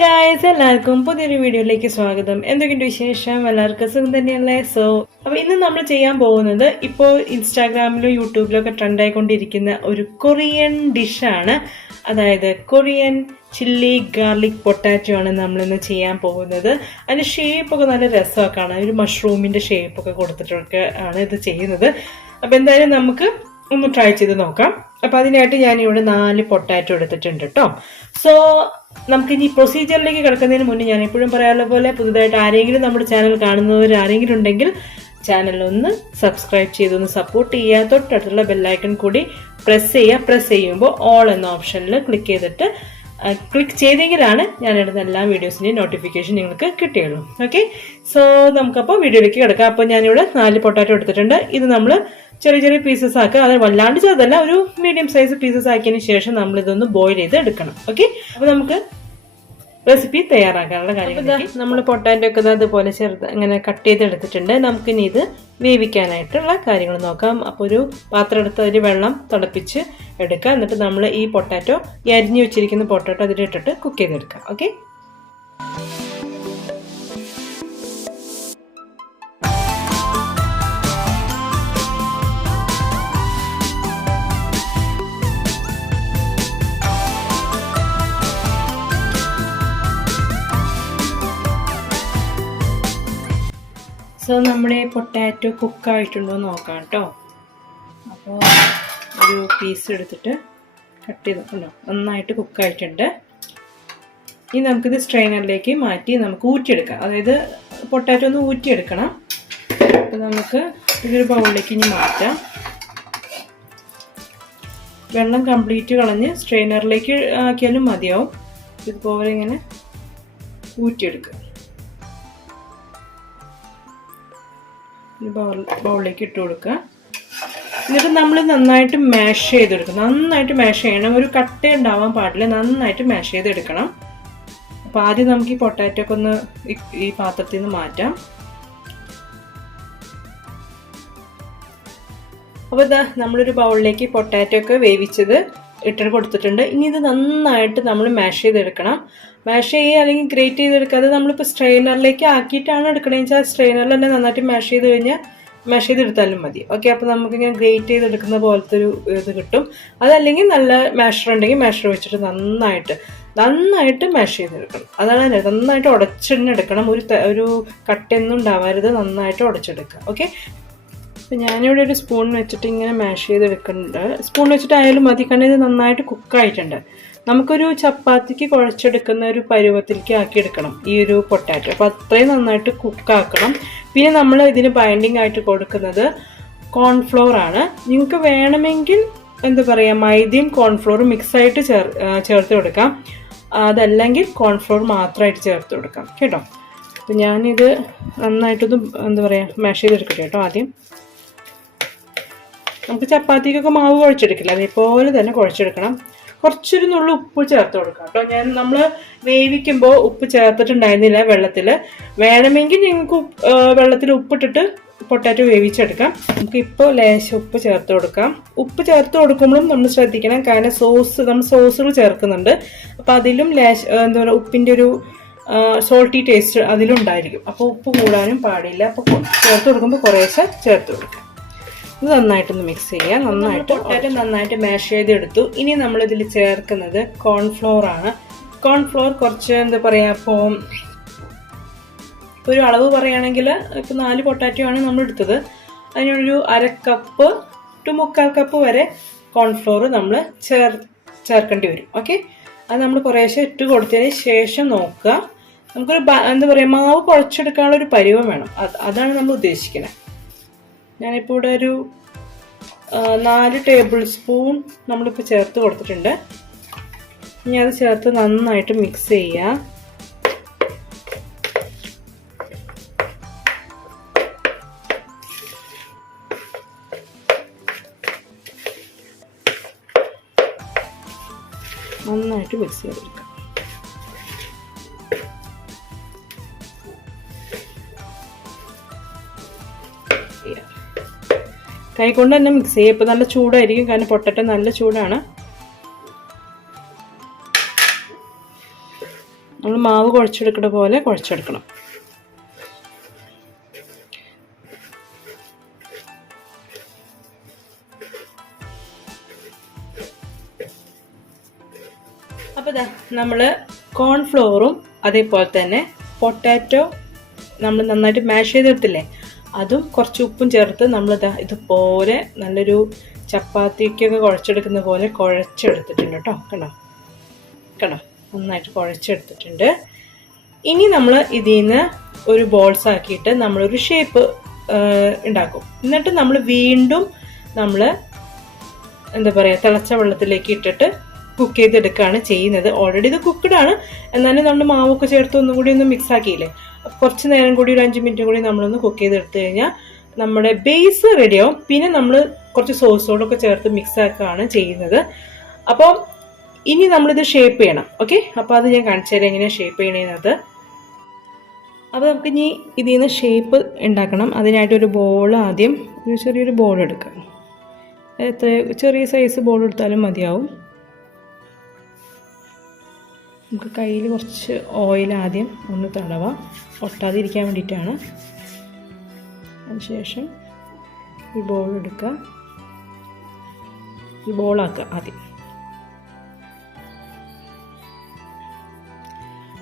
Guys, എല്ലാവർക്കും പുതിയൊരു വീഡിയോയിലേക്ക് സ്വാഗതം. എന്തൊക്കെയുണ്ട് വിശേഷം? എല്ലാവർക്കും സുഖം തന്നെയല്ലേ? അപ്പോൾ ഇന്ന് നമ്മൾ ചെയ്യാൻ പോകുന്നത് ഇപ്പോൾ ഇൻസ്റ്റാഗ്രാമിലും യൂട്യൂബിലും ഒക്കെ ട്രെൻഡ് ആയിക്കൊണ്ടിരിക്കുന്ന ഒരു കൊറിയൻ ഡിഷാണ്. അതായത് കൊറിയൻ ചില്ലി ഗാർലിക് പൊട്ടാറ്റോ ആണ് നമ്മളിന്ന് ചെയ്യാൻ പോകുന്നത്. അതിൻ്റെ ഷേപ്പൊക്കെ നല്ല രസമൊക്കെയാണ്. ഒരു മഷ്റൂമിൻ്റെ ഷേപ്പൊക്കെ കൊടുത്തിട്ടൊക്കെ ആണ് ഇത് ചെയ്യുന്നത്. അപ്പോൾ എന്തായാലും നമുക്ക് ഒന്ന് ട്രൈ ചെയ്ത് നോക്കാം. അപ്പം അതിനായിട്ട് ഞാനിവിടെ 4 പൊട്ടാറ്റോ എടുത്തിട്ടുണ്ട് കേട്ടോ. സോ നമുക്കിനി പ്രൊസീജിയറിലേക്ക് കിടക്കുന്നതിന് മുന്നേ ഞാൻ എപ്പോഴും പറയാനുള്ള പോലെ പുതുതായിട്ട് ആരെങ്കിലും നമ്മുടെ ചാനൽ കാണുന്നവർ ആരെങ്കിലും ഉണ്ടെങ്കിൽ ചാനലൊന്ന് സബ്സ്ക്രൈബ് ചെയ്തൊന്ന് സപ്പോർട്ട് ചെയ്യുക. തൊട്ടടുത്തുള്ള ബെല്ലൈക്കൺ കൂടി പ്രസ് ചെയ്യുക. പ്രസ് ചെയ്യുമ്പോൾ ഓൾ എന്ന ഓപ്ഷനിൽ ക്ലിക്ക് ചെയ്തെങ്കിലാണ് ഞാനിടുന്ന എല്ലാ വീഡിയോസിൻ്റെയും നോട്ടിഫിക്കേഷൻ നിങ്ങൾക്ക് കിട്ടുകയുള്ളൂ. ഓക്കെ, സോ നമുക്കപ്പോൾ വീഡിയോയിലേക്ക് കിടക്കാം. അപ്പോൾ ഞാനിവിടെ 4 പൊട്ടാറ്റോ എടുത്തിട്ടുണ്ട്. ഇത് നമ്മൾ ചെറിയ ചെറിയ പീസസ് ആക്കുക. അത് വല്ലാണ്ട് ചെറുതല്ല, ഒരു മീഡിയം സൈസ് പീസസ് ആക്കിയതിന് ശേഷം നമ്മൾ ഇതൊന്ന് ബോയിൽ ചെയ്ത് എടുക്കണം. ഓക്കെ, അപ്പോൾ നമുക്ക് റെസിപ്പി തയ്യാറാക്കാനുള്ള കാര്യങ്ങൾ നമ്മൾ പൊട്ടാറ്റോ ഒക്കെ അതുപോലെ ഇങ്ങനെ കട്ട് ചെയ്തെടുത്തിട്ടുണ്ട്. നമുക്കിനി ഇത് വേവിക്കാനായിട്ടുള്ള കാര്യങ്ങൾ നോക്കാം. അപ്പോൾ ഒരു പാത്രം എടുത്ത് അതിൽ വെള്ളം തിളപ്പിച്ച് എടുക്കുക. എന്നിട്ട് നമ്മൾ ഈ പൊട്ടാറ്റോ, ഈ അരിഞ്ഞു വെച്ചിരിക്കുന്ന പൊട്ടാറ്റോ അതിലിട്ടിട്ട് കുക്ക് ചെയ്തെടുക്കാം. ഓക്കെ, സോ നമ്മുടെ പൊട്ടാറ്റോ കുക്കായിട്ടുണ്ടോ എന്ന് നോക്കാം കേട്ടോ. അപ്പോൾ ഒരു പീസ് എടുത്തിട്ട് കട്ട് ചെയ്തിട്ടുണ്ടോ, നന്നായിട്ട് കുക്കായിട്ടുണ്ട്. ഇനി നമുക്കിത് സ്ട്രെയിനറിലേക്ക് മാറ്റി നമുക്ക് ഊറ്റിയെടുക്കാം. അതായത് പൊട്ടാറ്റോ ഒന്ന് ഊറ്റിയെടുക്കണം. അപ്പോൾ നമുക്ക് ഇതൊരു ബൗളിലേക്ക് ഇനി മാറ്റാം. വെള്ളം കംപ്ലീറ്റ് കളഞ്ഞ് സ്ട്രെയിനറിലേക്ക് ആക്കിയാലും മതിയാവും. ഇതുപോലെ ഇങ്ങനെ ഊറ്റിയെടുക്കുക. ബൗളിലേക്ക് ഇട്ട് കൊടുക്കുക. എന്നിട്ട് നമ്മൾ നന്നായിട്ട് മാഷ് ചെയ്തെടുക്കണം. നന്നായിട്ട് മാഷ് ചെയ്യണം. ഒരു കട്ട ഉണ്ടാവാൻ പാടില്ല. നന്നായിട്ട് മാഷ് ചെയ്തെടുക്കണം. അപ്പോൾ ആദ്യം നമുക്ക് ഈ പൊട്ടാറ്റോ ഒക്കെ ഒന്ന് ഈ പാത്രത്തിൽ നിന്ന് മാറ്റാം. അപ്പോൾ ഇതാ നമ്മളൊരു ബൗളിലേക്ക് പൊട്ടാറ്റോ ഒക്കെ വേവിച്ചത് ഇട്ടിട്ട് കൊടുത്തിട്ടുണ്ട്. ഇനി ഇത് നന്നായിട്ട് നമ്മൾ മാഷ് ചെയ്തെടുക്കണം. മാഷ് ചെയ്യുക അല്ലെങ്കിൽ ഗ്രേറ്റ് ചെയ്തെടുക്കാതെ നമ്മളിപ്പോൾ സ്ട്രെയിനറിലേക്ക് ആക്കിയിട്ടാണ് എടുക്കണമെന്ന് വെച്ചാൽ സ്ട്രെയിനറിൽ തന്നെ നന്നായിട്ട് മാഷ് ചെയ്ത് കഴിഞ്ഞാൽ മാഷ് ചെയ്തെടുത്താലും മതി. ഓക്കെ, അപ്പോൾ നമുക്കിങ്ങനെ ഗ്രേറ്റ് ചെയ്തെടുക്കുന്ന പോലത്തെ ഒരു ഇത് കിട്ടും. അതല്ലെങ്കിൽ നല്ല മാഷർ ഉണ്ടെങ്കിൽ മാഷർ വെച്ചിട്ട് നന്നായിട്ട് മാഷ് ചെയ്തെടുക്കണം. അതാണ് നന്നായിട്ട് ഉടച്ചെടുക്കണം. ഒരു കട്ടയൊന്നും ഉണ്ടാവരുത്. നന്നായിട്ട് ഉടച്ചെടുക്കുക. ഓക്കെ, അപ്പം ഞാനിവിടെ ഒരു സ്പൂൺ വെച്ചിട്ട് ഇങ്ങനെ മാഷ് ചെയ്തെടുക്കുന്നുണ്ട്. സ്പൂൺ വെച്ചിട്ടായാലും മതി, കാരണം ഇത് നന്നായിട്ട് കുക്കായിട്ടുണ്ട്. നമുക്കൊരു ചപ്പാത്തിക്ക് കുഴച്ചെടുക്കുന്ന ഒരു പരുവത്തിലേക്ക് ആക്കിയെടുക്കണം ഈ ഒരു പൊട്ടാറ്റോ. അപ്പോൾ അത്രയും നന്നായിട്ട് കുക്കാക്കണം. പിന്നെ നമ്മൾ ഇതിന് ബൈൻഡിങ് ആയിട്ട് കൊടുക്കുന്നത് കോൺഫ്ലോർ ആണ്. നിങ്ങൾക്ക് വേണമെങ്കിൽ എന്താ പറയുക, മൈദയും കോൺഫ്ലോറും മിക്സായിട്ട് ചേർത്ത് കൊടുക്കാം. അതല്ലെങ്കിൽ കോൺഫ്ലോർ മാത്രമായിട്ട് ചേർത്ത് കൊടുക്കാം കേട്ടോ. അപ്പോൾ ഞാനിത് നന്നായിട്ടൊന്ന് എന്താ പറയുക മാഷ് ചെയ്തെടുക്കട്ടെ കേട്ടോ. ആദ്യം നമുക്ക് ചപ്പാത്തിക്കൊക്കെ മാവ് കുഴച്ചെടുക്കില്ല, അതേപോലെ തന്നെ കുഴച്ചെടുക്കണം. കുറച്ചൊരു നുള്ളു ഉപ്പ് ചേർത്ത് കൊടുക്കാം കേട്ടോ. നമ്മൾ വേവിക്കുമ്പോൾ ഉപ്പ് ചേർത്തിട്ടുണ്ടായിരുന്നില്ല വെള്ളത്തിൽ. വേണമെങ്കിൽ നിങ്ങൾക്ക് വെള്ളത്തിൽ ഉപ്പിട്ടിട്ട് പൊട്ടാറ്റോ വേവിച്ചെടുക്കാം. നമുക്കിപ്പോൾ ലേശം ഉപ്പ് ചേർത്ത് കൊടുക്കാം. ഉപ്പ് ചേർത്ത് കൊടുക്കുമ്പോഴും നമ്മൾ ശ്രദ്ധിക്കണം, കാരണം നമ്മൾ സോസുകൾ ചേർക്കുന്നുണ്ട്. അപ്പോൾ അതിലും എന്താ പറയുക, ഉപ്പിൻ്റെ ഒരു സോൾട്ടി ടേസ്റ്റ് അതിലുണ്ടായിരിക്കും. അപ്പോൾ ഉപ്പ് കൂടാനും പാടില്ല. അപ്പോൾ ചേർത്ത് കൊടുക്കുമ്പോൾ കുറേശ്ശെ ചേർത്ത് കൊടുക്കാം. ഇത് നന്നായിട്ടൊന്ന് മിക്സ് ചെയ്യുക. നന്നായിട്ട് മാഷ് ചെയ്തെടുത്തു. ഇനി നമ്മളിതിൽ ചേർക്കുന്നത് കോൺഫ്ലോർ ആണ്. കോൺഫ്ലോർ കുറച്ച് എന്താ പറയുക, ഇപ്പോൾ ഒരു അളവ് പറയുകയാണെങ്കിൽ ഇപ്പോൾ 4 പൊട്ടാറ്റോ ആണ് നമ്മൾ എടുത്തത്. അതിനൊരു 1/2 കപ്പ് ടു 1/4 കപ്പ് വരെ കോൺഫ്ലോർ നമ്മൾ ചേർക്കേണ്ടി വരും. ഓക്കെ, അത് നമ്മൾ കുറേശ്ശെ ഇട്ട് കൊടുത്തതിന് ശേഷം നോക്കുക. നമുക്കൊരു എന്താ പറയുക, മാവ് കുഴച്ചെടുക്കാനുള്ളൊരു പരുവം വേണം. അതാണ് നമ്മൾ ഉദ്ദേശിക്കുന്നത്. ഞാനിപ്പോൾ ഇവിടെ ഒരു 4 ടേബിൾ സ്പൂൺ നമ്മളിപ്പോൾ ചേർത്ത് കൊടുത്തിട്ടുണ്ട്. ഇനി അത് ചേർത്ത് നന്നായിട്ട് മിക്സ് ചെയ്യുക. നന്നായിട്ട് മിക്സ് ചെയ്തെടുക്കാം. കൈകൊണ്ട് തന്നെ മിക്സ് ചെയ്യുക. ഇപ്പോൾ നല്ല ചൂടായിരിക്കും, കാരണം പൊട്ടറ്റോ നല്ല ചൂടാണ്. നമ്മൾ മാവ് കുഴച്ചെടുക്കുന്ന പോലെ കുഴച്ചെടുക്കണം. അപ്പോൾ ഇതാ നമ്മൾ കോൺഫ്ലോറും അതേപോലെ തന്നെ പൊട്ടാറ്റോ നമ്മൾ നന്നായിട്ട് മാഷ് ചെയ്തെടുത്തില്ലേ, അതും കുറച്ച് ഉപ്പും ചേർത്ത് നമ്മളിതാ ഇതുപോലെ നല്ലൊരു ചപ്പാത്തിക്കൊക്കെ കുഴച്ചെടുക്കുന്ന പോലെ കുഴച്ചെടുത്തിട്ടുണ്ട് കേട്ടോ. കണ്ടോ നന്നായിട്ട് കുഴച്ചെടുത്തിട്ടുണ്ട്. ഇനി നമ്മൾ ഇതിൽ നിന്ന് ഒരു ബോൾസ് ആക്കിയിട്ട് നമ്മളൊരു ഷേപ്പ് ഉണ്ടാക്കും. എന്നിട്ട് നമ്മൾ വീണ്ടും നമ്മൾ എന്താ പറയുക തിളച്ച വെള്ളത്തിലേക്ക് ഇട്ടിട്ട് കുക്ക് ചെയ്തെടുക്കുകയാണ് ചെയ്യുന്നത്. ഓൾറെഡി ഇത് കുക്ക്ഡ് ആണ്, എന്നാലും നമ്മൾ മാവൊക്കെ ചേർത്ത് ഒന്നും കൂടി ഒന്ന് മിക്സ് ആക്കിയില്ലേ, കുറച്ച് നേരം കൂടി ഒരു 5 മിനിറ്റ് കൂടി നമ്മളൊന്ന് കുക്ക് ചെയ്തെടുത്തു കഴിഞ്ഞാൽ നമ്മുടെ ബേസ് റെഡിയാവും. പിന്നെ നമ്മൾ കുറച്ച് സോസോടൊക്കെ ചേർത്ത് മിക്സ് ആക്കുകയാണ് ചെയ്യുന്നത്. അപ്പോൾ ഇനി നമ്മളിത് ഷേപ്പ് ചെയ്യണം. ഓക്കെ, അപ്പോൾ അത് ഞാൻ കാണിച്ചു തരാം എങ്ങനെയാണ് ഷേപ്പ് ചെയ്യണത്. അപ്പോൾ നമുക്ക് ഇനി ഇതിൽ നിന്ന് ഷേപ്പ് ഉണ്ടാക്കണം. അതിനായിട്ടൊരു ബോൾ ആദ്യം ഒരു ചെറിയൊരു ബോൾ എടുക്കുക. എത്ര ചെറിയ സൈസ് ബോൾ എടുത്താലും മതിയാവും. നമുക്ക് കയ്യിൽ കുറച്ച് ഓയിൽ ആദ്യം ഒന്ന് തടവാം, ഒട്ടാതിരിക്കാൻ വേണ്ടിയിട്ടാണ്. അതിനുശേഷം ഈ ബോൾ എടുക്കുക, ഈ ബോളാക്കുക. ആദ്യം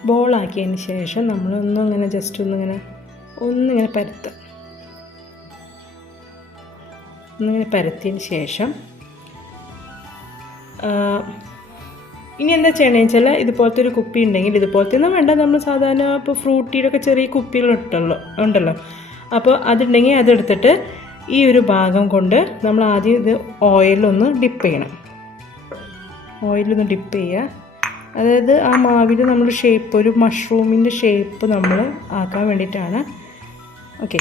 ബോളാക്കിയതിന് ശേഷം നമ്മളൊന്നും ഇങ്ങനെ ജസ്റ്റ് ഒന്നിങ്ങനെ പരത്തുക. ഒന്നിങ്ങനെ പരത്തിയതിന് ശേഷം ഇനി എന്താ ചെയ്യണമെന്ന് വെച്ചാൽ ഇതുപോലത്തെ ഒരു കുപ്പി ഉണ്ടെങ്കിൽ, ഇതുപോലത്തെ ഒന്നും വേണ്ട, നമ്മൾ സാധാരണ ഇപ്പോൾ ഫ്രൂട്ടിയിലൊക്കെ ചെറിയ കുപ്പികൾ ഉണ്ടല്ലോ, അപ്പോൾ അതുണ്ടെങ്കിൽ അതെടുത്തിട്ട് ഈ ഒരു ഭാഗം കൊണ്ട് നമ്മൾ ആദ്യം ഇത് ഓയിലൊന്ന് ഡിപ്പ് ചെയ്യണം. ഓയിലൊന്ന് ഡിപ്പ് ചെയ്യുക. അതായത് ആ മാവിൽ നമ്മൾ ഷേപ്പ് ഒരു മഷ്റൂമിൻ്റെ ഷേപ്പ് നമ്മൾ ആക്കാൻ വേണ്ടിയിട്ടാണ്. ഓക്കെ,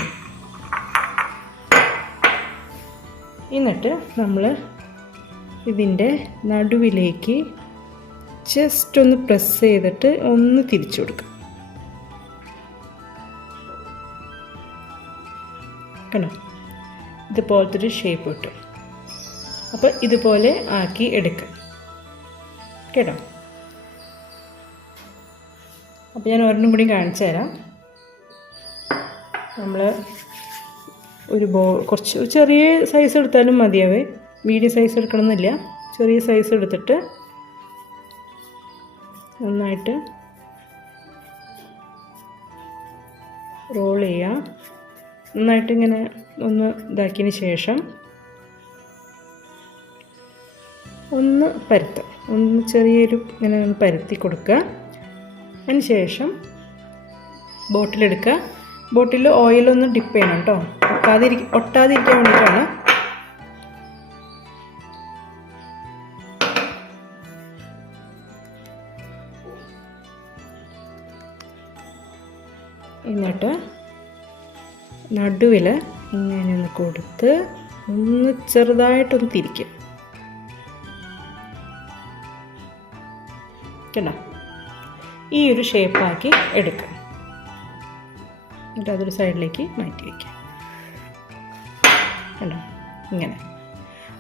എന്നിട്ട് നമ്മൾ ഇതിൻ്റെ നടുവിലേക്ക് ജസ്റ്റ് ഒന്ന് പ്രസ് ചെയ്തിട്ട് ഒന്ന് തിരിച്ചു കൊടുക്കുക. കണ്ടോ, ഇതുപോലത്തെ ഒരു ഷേപ്പ് കിട്ടും. അപ്പോൾ ഇതുപോലെ ആക്കി എടുക്കുക കേട്ടോ. അപ്പോൾ ഞാൻ ഒരെണ്ണം കൂടി കാണിച്ചു തരാം. നമ്മൾ ഒരു കുറച്ച് ചെറിയ സൈസ് എടുത്താലും മതിയാവേ, മീഡിയം സൈസ് എടുക്കണമെന്നില്ല. ചെറിയ സൈസ് എടുത്തിട്ട് നന്നായിട്ട് റോൾ ചെയ്യുക. നന്നായിട്ട് ഇങ്ങനെ ഒന്ന് ഇതാക്കിയതിന് ശേഷം ഒന്ന് പരത്തുക, ഒന്ന് ചെറിയൊരു ഇങ്ങനെ ഒന്ന് പരത്തി കൊടുക്കുക. അതിന് ശേഷം ബോട്ടിലെടുക്കുക. ബോട്ടിൽ ഓയിലൊന്ന് ഡിപ്പ് ചെയ്യണം കേട്ടോ, ഒട്ടാതിരിക്കാൻ വേണ്ടിയിട്ടാണ്. എന്നിട്ട് നടുവിൽ ഇങ്ങനെ ഒന്ന് കൊടുത്ത് ഒന്ന് ചെറുതായിട്ടൊന്ന് തിരിക്കും കേട്ടോ. ഈ ഒരു ഷേപ്പാക്കി എടുക്കുക. എന്നിട്ട് അതൊരു സൈഡിലേക്ക് മാറ്റി വയ്ക്കുക കേട്ടോ, ഇങ്ങനെ.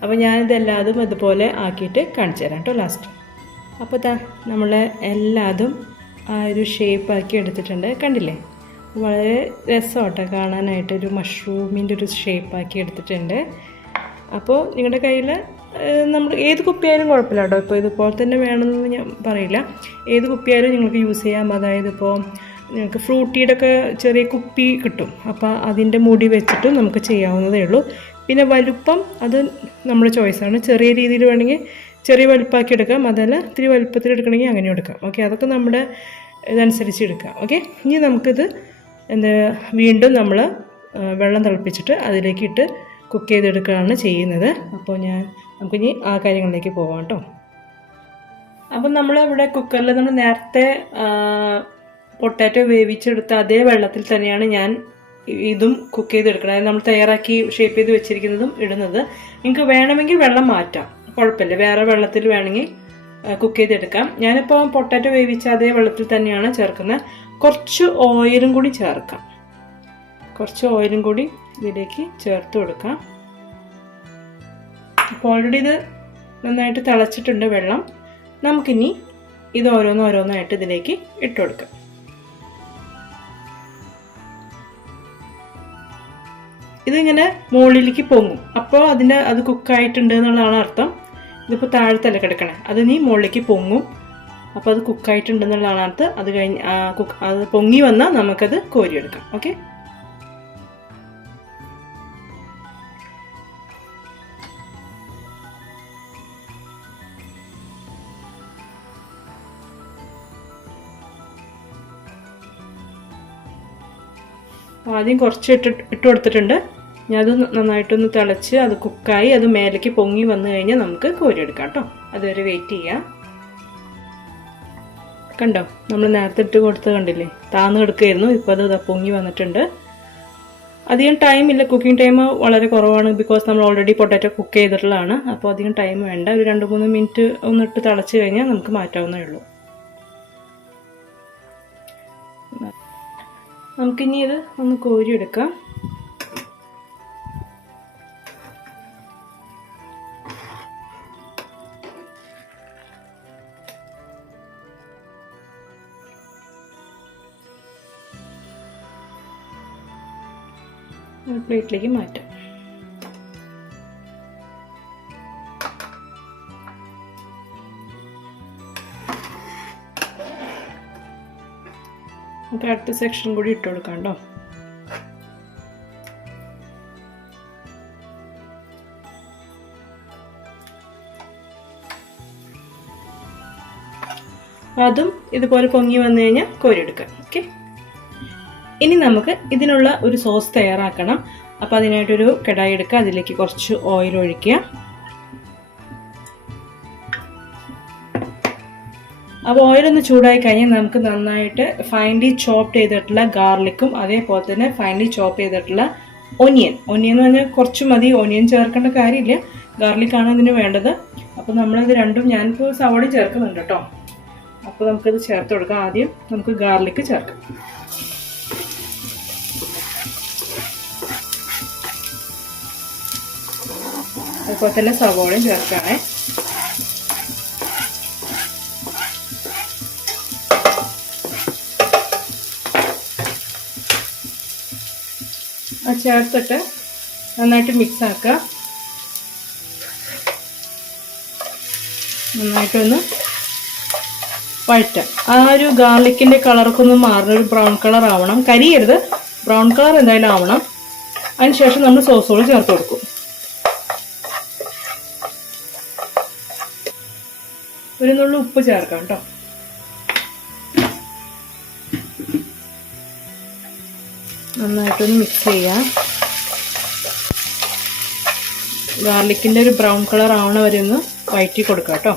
അപ്പോൾ ഞാനിതെല്ലാതും അതുപോലെ ആക്കിയിട്ട് കാണിച്ചു തരാം കേട്ടോ ലാസ്റ്റ്. അപ്പോൾ നമ്മൾ എല്ലാതും ആ ഒരു ഷേപ്പാക്കി എടുത്തിട്ടുണ്ട്, കണ്ടില്ലേ? വളരെ രസമാട്ടോ കാണാനായിട്ട്, ഒരു മഷ്റൂമിൻ്റെ ഒരു ഷേപ്പാക്കി എടുത്തിട്ടുണ്ട്. അപ്പോൾ നിങ്ങളുടെ കയ്യിൽ നമ്മൾ ഏത് കുപ്പിയായാലും കുഴപ്പമില്ല കേട്ടോ. ഇപ്പോൾ ഇതുപോലെ തന്നെ വേണമെന്ന് ഞാൻ പറയില്ല, ഏത് കുപ്പിയായാലും നിങ്ങൾക്ക് യൂസ് ചെയ്യാം. അതായത് ഇപ്പോൾ നിങ്ങൾക്ക് ഫ്രൂട്ടിയുടെ ഒക്കെ ചെറിയ കുപ്പി കിട്ടും, അപ്പോൾ അതിൻ്റെ മൂടി വെച്ചിട്ട് നമുക്ക് ചെയ്യാവുന്നതേ ഉള്ളൂ. പിന്നെ വലുപ്പം അത് നമ്മുടെ ചോയ്സാണ്. ചെറിയ രീതിയിൽ വേണമെങ്കിൽ ചെറിയ വലുപ്പമാക്കി എടുക്കാം, അതല്ല ഇത്തിരി വലുപ്പത്തിൽ എടുക്കണമെങ്കിൽ അങ്ങനെ എടുക്കാം. ഓക്കെ, അതൊക്കെ നമ്മുടെ ഇതനുസരിച്ച് എടുക്കാം. ഓക്കെ, ഇനി നമുക്കിത് വീണ്ടും നമ്മൾ വെള്ളം തിളപ്പിച്ചിട്ട് അതിലേക്ക് ഇട്ട് കുക്ക് ചെയ്തെടുക്കുകയാണ് ചെയ്യുന്നത്. അപ്പോൾ നമുക്കിനി ആ കാര്യങ്ങളിലേക്ക് പോകാം കേട്ടോ. അപ്പം നമ്മളിവിടെ കുക്കറിൽ നമ്മൾ നേരത്തെ പൊട്ടാറ്റോ വേവിച്ചെടുത്ത അതേ വെള്ളത്തിൽ തന്നെയാണ് ഞാൻ ഇതും കുക്ക് ചെയ്തെടുക്കണം. അതായത് നമ്മൾ തയ്യാറാക്കി ഷേപ്പ് ചെയ്ത് വെച്ചിരിക്കുന്നതും ഇടുന്നത്. നിങ്ങൾക്ക് വേണമെങ്കിൽ വെള്ളം മാറ്റാം, കുഴപ്പമില്ല. വേറെ വെള്ളത്തിൽ വേണമെങ്കിൽ കുക്ക് ചെയ്തെടുക്കാം. ഞാനിപ്പോൾ പൊട്ടാറ്റോ വേവിച്ച അതേ വെള്ളത്തിൽ തന്നെയാണ് ചേർക്കുന്നത്. കുറച്ച് ഓയിലും കൂടി ചേർക്കാം, കുറച്ച് ഓയിലും കൂടി ഇതിലേക്ക് ചേർത്ത് കൊടുക്കാം. ഇപ്പോൾ ഓൾറെഡി ഇത് നന്നായിട്ട് തിളച്ചിട്ടുണ്ട് വെള്ളം. നമുക്കിനി ഇത് ഓരോന്നോരോന്നായിട്ട് ഇതിലേക്ക് ഇട്ട് കൊടുക്കാം. ഇതിങ്ങനെ മുകളിലേക്ക് പൊങ്ങും. അപ്പോൾ അത് കുക്കായിട്ടുണ്ട് എന്നുള്ളതാണ് അർത്ഥം. ഇതിപ്പോൾ താഴത്തല്ല കിടക്കണേ, അത് നീ മുകളിലേക്ക് പൊങ്ങും. അപ്പോൾ അത് കുക്കായിട്ടുണ്ട് എന്നുള്ളതാണ് അർത്ഥം. അത് കഴിഞ്ഞ് അത് പൊങ്ങി വന്നാൽ നമുക്കത് കോരിയെടുക്കാം. ഓക്കെ, ആദ്യം കുറച്ച് ഇട്ട് കൊടുത്തിട്ടുണ്ട്. ഞാൻ അത് നന്നായിട്ടൊന്ന് തിളച്ച് അത് കുക്കായി അത് മേലേക്ക് പൊങ്ങി വന്നു കഴിഞ്ഞാൽ നമുക്ക് കോരിയെടുക്കാം കേട്ടോ. അതുവരെ വെയിറ്റ് ചെയ്യാം. കണ്ടോ, നമ്മൾ നേരത്തെ ഇട്ട് കൊടുത്ത് കണ്ടില്ലേ, താന്ന് കിടക്കുകയായിരുന്നു. ഇപ്പോൾ അത് പൊങ്ങി വന്നിട്ടുണ്ട്. അധികം ടൈമില്ല, കുക്കിംഗ് ടൈം വളരെ കുറവാണ്. ബിക്കോസ് നമ്മൾ ഓൾറെഡി പൊട്ടാറ്റോ കുക്ക് ചെയ്തിട്ടുള്ളതാണ്. അപ്പോൾ അധികം ടൈം വേണ്ട. ഒരു 2-3 മിനിറ്റ് ഒന്നിട്ട് തിളച്ച് കഴിഞ്ഞാൽ നമുക്ക് മാറ്റാവുന്നേ ഉള്ളൂ. നമുക്കിനി ഇത് ഒന്ന് കോരിയെടുക്കാം. പ്ലേറ്റിലേക്ക് മാറ്റാം. നമുക്ക് അടുത്ത സെക്ഷൻ കൂടി ഇട്ട് കൊടുക്കാം കേട്ടോ. അതും ഇതുപോലെ പൊങ്ങി വന്നു കഴിഞ്ഞാൽ കോരിയെടുക്കാം. ഓക്കെ, ഇനി നമുക്ക് ഇതിനുള്ള ഒരു സോസ് തയ്യാറാക്കണം. അപ്പോൾ അതിനായിട്ടൊരു കടായി എടുക്കുക, അതിലേക്ക് കുറച്ച് ഓയിൽ ഒഴിക്കുക. അപ്പോൾ ഓയിലൊന്ന് ചൂടായി കഴിഞ്ഞാൽ നമുക്ക് നന്നായിട്ട് ഫൈൻലി ചോപ്പ് ചെയ്തിട്ടുള്ള ഗാർലിക്കും അതേപോലെ തന്നെ ഫൈൻലി ചോപ്പ് ചെയ്തിട്ടുള്ള ഒനിയൻ എന്ന് പറഞ്ഞാൽ കുറച്ച് മതി. ഒനിയൻ ചേർക്കേണ്ട കാര്യമില്ല, ഗാർലിക്കാണ് ഇതിന് വേണ്ടത്. അപ്പോൾ നമ്മളിത് രണ്ടും, ഞാനിപ്പോൾ സവോളയും ചേർക്കുന്നുണ്ട് കേട്ടോ. അപ്പോൾ നമുക്കിത് ചേർത്ത് കൊടുക്കാം. ആദ്യം നമുക്ക് ഗാർലിക്ക് ചേർക്കാം. അതുപോലെ തന്നെ സവോളയും ചേർക്കണേ. അത് ചേർത്തിട്ട് നന്നായിട്ട് മിക്സ് ആക്കുക. നന്നായിട്ടൊന്ന് വഴറ്റാം. ആ ഒരു ഗാർലിക്കിൻ്റെ കളറൊക്കെ ഒന്ന് മാറുന്ന ഒരു ബ്രൗൺ കളർ ആവണം. കരിയരുത്, ബ്രൗൺ കളർ എന്തായാലും ആവണം. അതിനുശേഷം നമ്മൾ സോസുകൾ ചേർത്ത് കൊടുക്കും. ഒരു നുള്ളു ഉപ്പ് ചേർക്കാം കേട്ടോ. നന്നായിട്ടൊന്ന് മിക്സ് ചെയ്യാം. ഗാർലിക്കിൻ്റെ ഒരു ബ്രൗൺ കളർ ആവണ വരെ ഒന്ന് വഴറ്റി കൊടുക്കാം കേട്ടോ.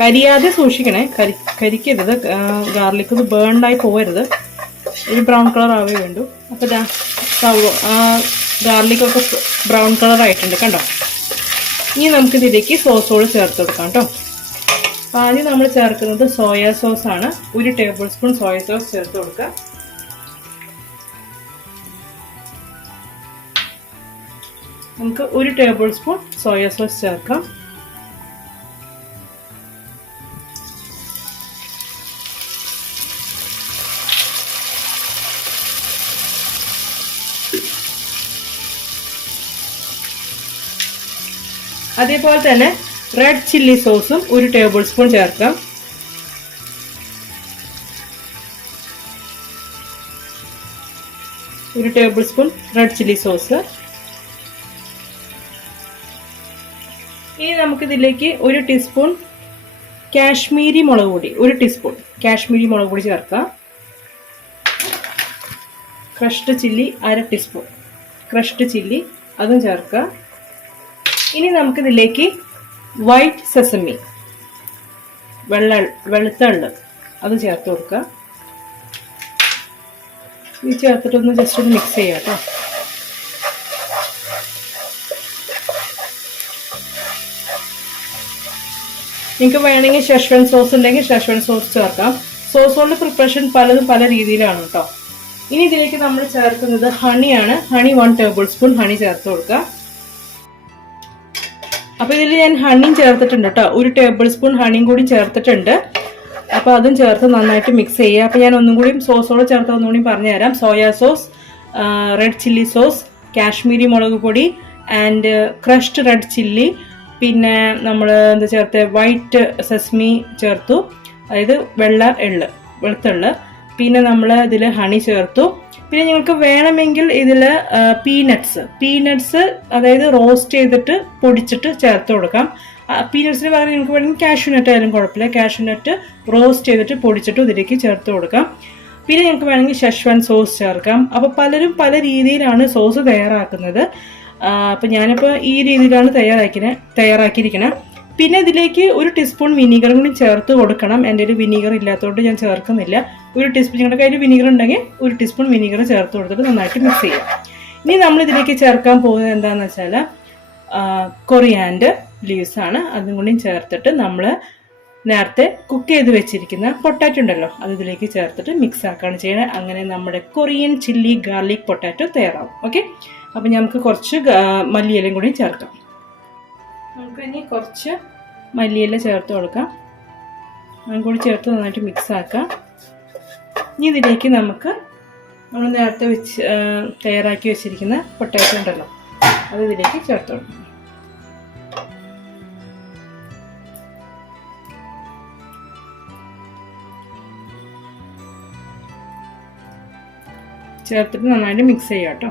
കരിയാതെ സൂക്ഷിക്കണേ, കരിക്കരുത്. ഗാർലിക്ക് ഇത് ബേൺഡായി പോകരുത്, ഒരു ബ്രൗൺ കളർ ആവേ വേണ്ടു. അപ്പോൾ ഗാർലിക്കൊക്കെ ബ്രൗൺ കളർ ആയിട്ടുണ്ട് കണ്ടോ. ഇനി നമുക്കിതിലേക്ക് സോസുകൾ ചേർത്ത് കൊടുക്കാം കേട്ടോ. ആദ്യം നമ്മൾ ചേർക്കുന്നത് സോയാ സോസാണ്. 1 ടേബിൾ സ്പൂൺ സോയ സോസ് ചേർത്ത് കൊടുക്കുക. നമുക്ക് 1 ടേബിൾ സ്പൂൺ സോയ സോസ് ചേർക്കാം. അതേപോലെ തന്നെ റെഡ് ചില്ലി സോസും 1 ടേബിൾ സ്പൂൺ ചേർക്കാം. ഒരു table spoon red chilli sauce. ഇനി നമുക്കിതിലേക്ക് 1 ടീസ്പൂൺ കാശ്മീരി മുളക് പൊടി, 1 ടീസ്പൂൺ കാശ്മീരി മുളക് പൊടി ചേർക്കാം. Crushed chilli 1/2 teaspoon crushed chilli അതും ചേർക്കാം. ഇനി നമുക്കിതിലേക്ക് വൈറ്റ് സെസമി, വെളുത്ത എള്ള് അത് ചേർത്ത് കൊടുക്കുക. ഇത് ചേർത്തിട്ടൊന്ന് ജസ്റ്റ് ഒന്ന് മിക്സ് ചെയ്യാം കേട്ടോ. നിങ്ങൾക്ക് വേണമെങ്കിൽ ഷെഷ്വൻ സോസ് ഉണ്ടെങ്കിൽ ഷെഷ്വൻ സോസ് ചേർക്കാം. സോസുകളുടെ പ്രിപ്പറേഷൻ പലതും പല രീതിയിലാണ് കേട്ടോ. ഇനി ഇതിലേക്ക് നമ്മൾ ചേർക്കുന്നത് ഹണിയാണ്. ഹണി 1 ടേബിൾ സ്പൂൺ ഹണി ചേർത്ത് കൊടുക്കുക. അപ്പോൾ ഇതിൽ ഞാൻ ഹണിയും ചേർത്തിട്ടുണ്ട് കേട്ടോ. 1 ടേബിൾ സ്പൂൺ ഹണിയും കൂടി ചേർത്തിട്ടുണ്ട്. അപ്പോൾ അതും ചേർത്ത് നന്നായിട്ട് മിക്സ് ചെയ്യുക. അപ്പോൾ ഞാൻ ഒന്നും കൂടി സോസോടെ ചേർത്ത് ഒന്നുകൂടി പറഞ്ഞുതരാം. Soya sauce, red chilli sauce, Kashmiri മുളക് പൊടി ആൻഡ് ക്രഷ്ഡ് റെഡ് ചില്ലി, പിന്നെ നമ്മൾ എന്താ ചേർത്ത് വൈറ്റ് സെസ്മി ചേർത്തു, അതായത് വെളുത്തുള്ള്. പിന്നെ നമ്മൾ ഇതിൽ ഹണി ചേർത്തു. പിന്നെ നിങ്ങൾക്ക് വേണമെങ്കിൽ ഇതിൽ പീനട്ട്സ് അതായത് റോസ്റ്റ് ചെയ്തിട്ട് പൊടിച്ചിട്ട് ചേർത്ത് കൊടുക്കാം. പീനട്സിന് പകരം നിങ്ങൾക്ക് വേണമെങ്കിൽ കാഷ്യൂനട്ട് ആയാലും കുഴപ്പമില്ല. കാഷ്യൂനട്ട് റോസ്റ്റ് ചെയ്തിട്ട് പൊടിച്ചിട്ട് ഇതിലേക്ക് ചേർത്ത് കൊടുക്കാം. പിന്നെ നിങ്ങൾക്ക് വേണമെങ്കിൽ ഷെഷ്വാൻ സോസ് ചേർക്കാം. അപ്പോൾ പലരും പല രീതിയിലാണ് സോസ് തയ്യാറാക്കുന്നത്. അപ്പം ഞാനിപ്പോൾ ഈ രീതിയിലാണ് തയ്യാറാക്കിയിരിക്കുന്നത്. പിന്നെ ഇതിലേക്ക് 1 ടീസ്പൂൺ വിനീഗറും കൂടി ചേർത്ത് കൊടുക്കണം. എൻ്റെ ഒരു വിനീഗർ ഇല്ലാത്തതുകൊണ്ട് ഞാൻ ചേർക്കുന്നില്ല. 1 ടീസ്പൂൺ, നിങ്ങളുടെ കയ്യിൽ വിനീഗർ ഉണ്ടെങ്കിൽ 1 ടീസ്പൂൺ വിനീഗർ ചേർത്ത് കൊടുത്തിട്ട് നന്നായിട്ട് മിക്സ് ചെയ്യാം. ഇനി നമ്മൾ ഇതിലേക്ക് ചേർക്കാൻ പോകുന്നത് എന്താണെന്ന് വെച്ചാൽ കൊറിയാൻഡർ ലീവ്സ് ആണ്. അതും കൂടി ചേർത്തിട്ട് നമ്മൾ നേരത്തെ കുക്ക് ചെയ്ത് വെച്ചിരിക്കുന്ന പൊട്ടാറ്റോ ഉണ്ടല്ലോ, അത് ഇതിലേക്ക് ചേർത്തിട്ട് മിക്സ് ആക്കുകയാണ് ചെയ്യുന്നത്. അങ്ങനെ നമ്മുടെ കൊറിയൻ ചില്ലി ഗാർലിക് പൊട്ടാറ്റോ തയ്യാറാവും. ഓക്കെ, അപ്പം നമുക്ക് കുറച്ച് മല്ലിയിലയും കൂടി ചേർക്കാം. നമുക്ക് ഇനി കുറച്ച് മല്ലിയില ചേർത്ത് കൊടുക്കാം. അതും കൂടി ചേർത്ത് നന്നായിട്ട് മിക്സ് ആക്കാം. ഇനി ഇതിലേക്ക് നമ്മൾ നേരത്തെ തയ്യാറാക്കി വെച്ചിരിക്കുന്ന പൊട്ടാറ്റോ ഉണ്ടല്ലോ, അത് ഇതിലേക്ക് ചേർത്ത് കൊടുക്കാം. ചേർത്തിട്ട് നന്നായിട്ട് മിക്സ് ചെയ്യാം കേട്ടോ.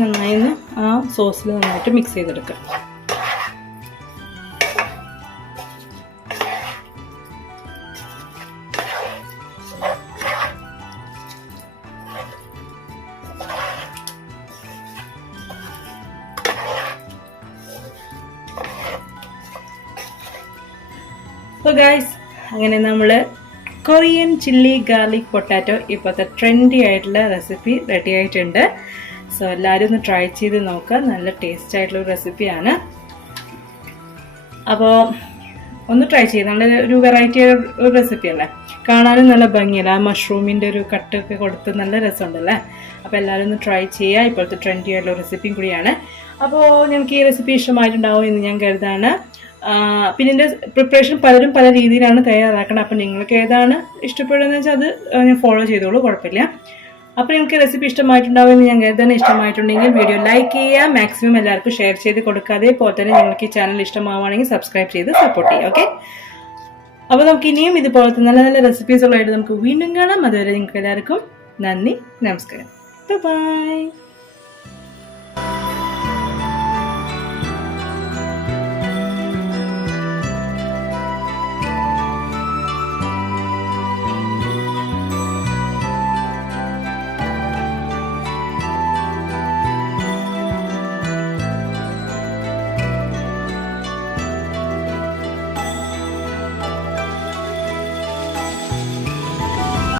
നന്നായി ആ സോസിൽ നന്നായിട്ട് മിക്സ് ചെയ്തെടുക്കാം. സോ ഗൈസ്, അങ്ങനെ നമ്മൾ കൊറിയൻ ചില്ലി ഗാർലിക് പൊട്ടാറ്റോ ഇപ്പോഴത്തെ ട്രെൻഡി ആയിട്ടുള്ള റെസിപ്പി റെഡി ആയിട്ടുണ്ട്. സോ എല്ലാവരും ഒന്ന് ട്രൈ ചെയ്ത് നോക്കുക. നല്ല ടേസ്റ്റ് ആയിട്ടുള്ള ഒരു റെസിപ്പിയാണ്. അപ്പോൾ ഒന്ന് ട്രൈ ചെയ്ത്, നല്ല ഒരു വെറൈറ്റി ഒരു റെസിപ്പി അല്ലേ, കാണാനും നല്ല ഭംഗിയല്ല. ആ മഷ്റൂമിൻ്റെ ഒരു കട്ടൊക്കെ കൊടുത്ത് നല്ല രസമുണ്ടല്ലേ. അപ്പോൾ എല്ലാവരും ഒന്ന് ട്രൈ ചെയ്യുക. ഇപ്പോഴത്തെ ട്രെൻഡി ആയിട്ടുള്ള റെസിപ്പിയും കൂടിയാണ്. അപ്പോൾ നിങ്ങൾക്ക് ഈ റെസിപ്പി ഇഷ്ടമായിട്ടുണ്ടാവും എന്ന് ഞാൻ കരുതാണ്. പിന്നെ ഇതിൻ്റെ പ്രിപ്പറേഷൻ പലരും പല രീതിയിലാണ് തയ്യാറാക്കണം. അപ്പം നിങ്ങൾക്ക് ഏതാണ് ഇഷ്ടപ്പെടുന്നതെന്ന് വെച്ചാൽ അത് ഞാൻ ഫോളോ ചെയ്തോളൂ, കുഴപ്പമില്ല. അപ്പോൾ നിങ്ങൾക്ക് റെസിപ്പി ഇഷ്ടമായിട്ടുണ്ടാവും എന്ന് ഞാൻ കരുതാണ്. ഇഷ്ടമായിട്ടുണ്ടെങ്കിൽ വീഡിയോ ലൈക്ക് ചെയ്യുക, മാക്സിമം എല്ലാവർക്കും ഷെയർ ചെയ്ത് കൊടുക്കുക. അതേപോലെ തന്നെ നിങ്ങൾക്ക് ഈ ചാനൽ ഇഷ്ടമാവുകയാണെങ്കിൽ സബ്സ്ക്രൈബ് ചെയ്ത് സപ്പോർട്ട് ചെയ്യുക. ഓക്കെ, അപ്പോൾ നമുക്ക് ഇനിയും ഇതുപോലത്തെ നല്ല നല്ല റെസിപ്പീസുകളായിട്ട് നമുക്ക് വീണ്ടും കാണാം. അതുവരെ നിങ്ങൾക്ക് എല്ലാവർക്കും നന്ദി, നമസ്കാരം, ബൈ.